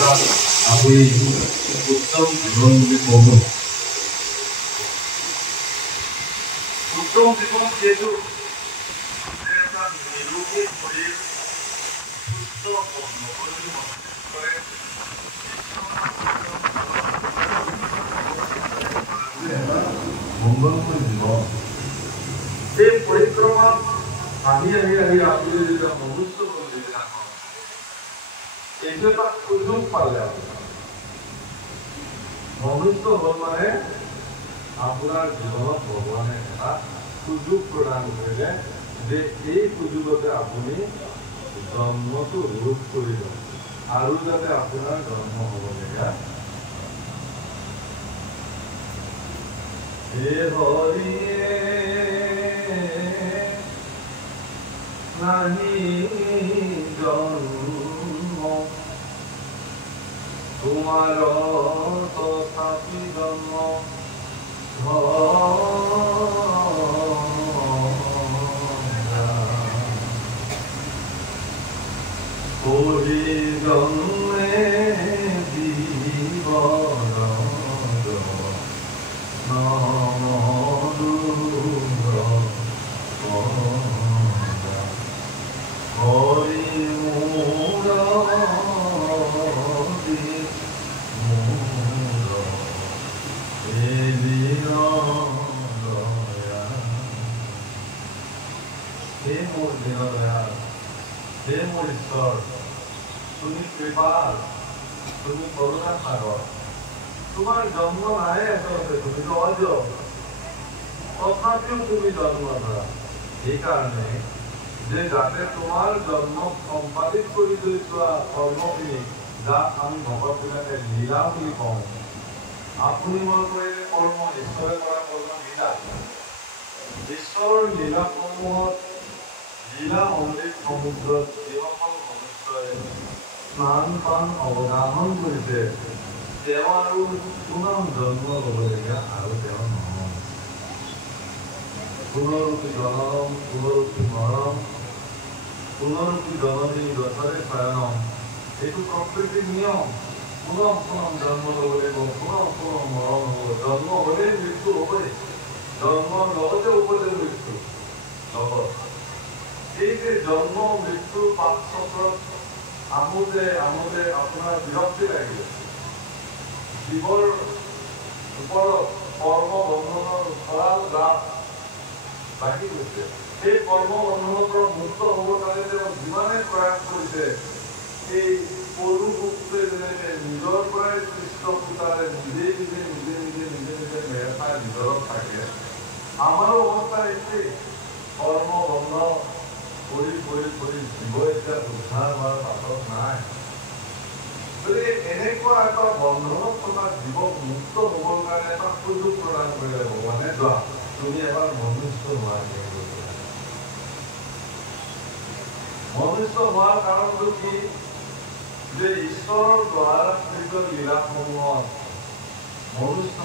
আপুনি উত্তম জীৱন বুলি ক'ব। উত্তম জীৱন যিহেতু এটা নিৰোগী শৰীৰ সুস্থ নকৰি কৰে মংগলময় জীৱন। এই পৰিক্ৰমাত আহি আপুনি যেতিয়া মনুষ্য জীৱন এইটো এটা সুযোগ পালে মনুষ্য হ'ল মানে আপোনাৰ জীৱনত ভগৱানে এটা সুযোগ প্ৰদান কৰিলে যে এই সুযোগতে আপুনি জন্মটো ৰোধ কৰি লওক আৰু যাতে আপোনাৰ জন্ম হ'বলগীয়া হে হৰিয়ে নাহি জন্ম তোমাৰ তথাপি জন্ম কৰি জন্মে জীবন হৰি হে মোৰ ঈশ্বৰ, তুমি কৃপাল, তুমি করুণা সাগর। তোমার জন্ম নাই আচলতে, তুমি তো অজ, তথাপিও তুমি জন্ম ধরা। এই কারণে যে যাতে তোমার জন্ম সম্পাদিত কৰি যোৱা কৰ্মখিনি যাক আমি ভকতবিলাকে লীলা বুলি কওঁ, আপুনি মই কৰিলে কৰ্ম, ঈশ্বৰে কৰা কৰ্ম লীলা। ঈশ্বৰৰ লীলাসমূহত লীলা অমৃত সমুদ্ৰত যিসকল মনুষ্যই স্নান পান অৱগাহন কৰিছে তেওঁ আৰু পুনৰ জন্ম ল'বলগীয়া আৰু তেওঁ নহয়। পুনৰুক্তি জননম পুনৰুক্তি মৰণম পুনৰুক্তি জননী ৰথৰে শয়নম, এইটো প্ৰকৃতিৰ নিয়ম। পুনঃ পুনঃ জন্ম ল'ব লাগিব, পুনঃ পুনঃ মৰণ হ'ব। জন্ম হ'লেই মৃত্যু হ'বই, জন্মৰ লগতে হ'বলে মৃত্যু লগত। এই যে জন্ম মৃত্যুৰ পাক চক্ৰত আমোদে আপোনাৰ বিৰক্তি লাগিলে, জীৱৰ ওপৰত কৰ্ম বন্ধনৰ খৰাল গাপ লাগি গৈছে। সেই কৰ্ম বন্ধনৰ পৰা মুক্ত হ'বৰ কাৰণে তেওঁ যিমানে প্ৰয়াস কৰিছে, এই পৰু ভোগটোৱে যেনেকে নিজৰ পৰাই সৃষ্ট সূতাৰে নিজে মেৰেপাই ভিতৰত থাকে, আমাৰো অৱস্থা একেই। কৰ্ম বন্ধ কৰি জীৱ এতিয়া উদ্ধাৰ হোৱাৰ পাছত নাই। গতিকে এনেকুৱা এটা বন্ধনত থকা জীৱক মুক্ত হ'বৰ কাৰণে এটা সুযোগ প্ৰদান কৰিলে ভগৱানে, যোৱা তুমি এবাৰ মনুষ্য হোৱা। মনুষ্য হোৱাৰ কাৰণটো কি? যে ঈশ্বৰৰ দ্বাৰা কৃত লীলাসমূহত মনুষ্য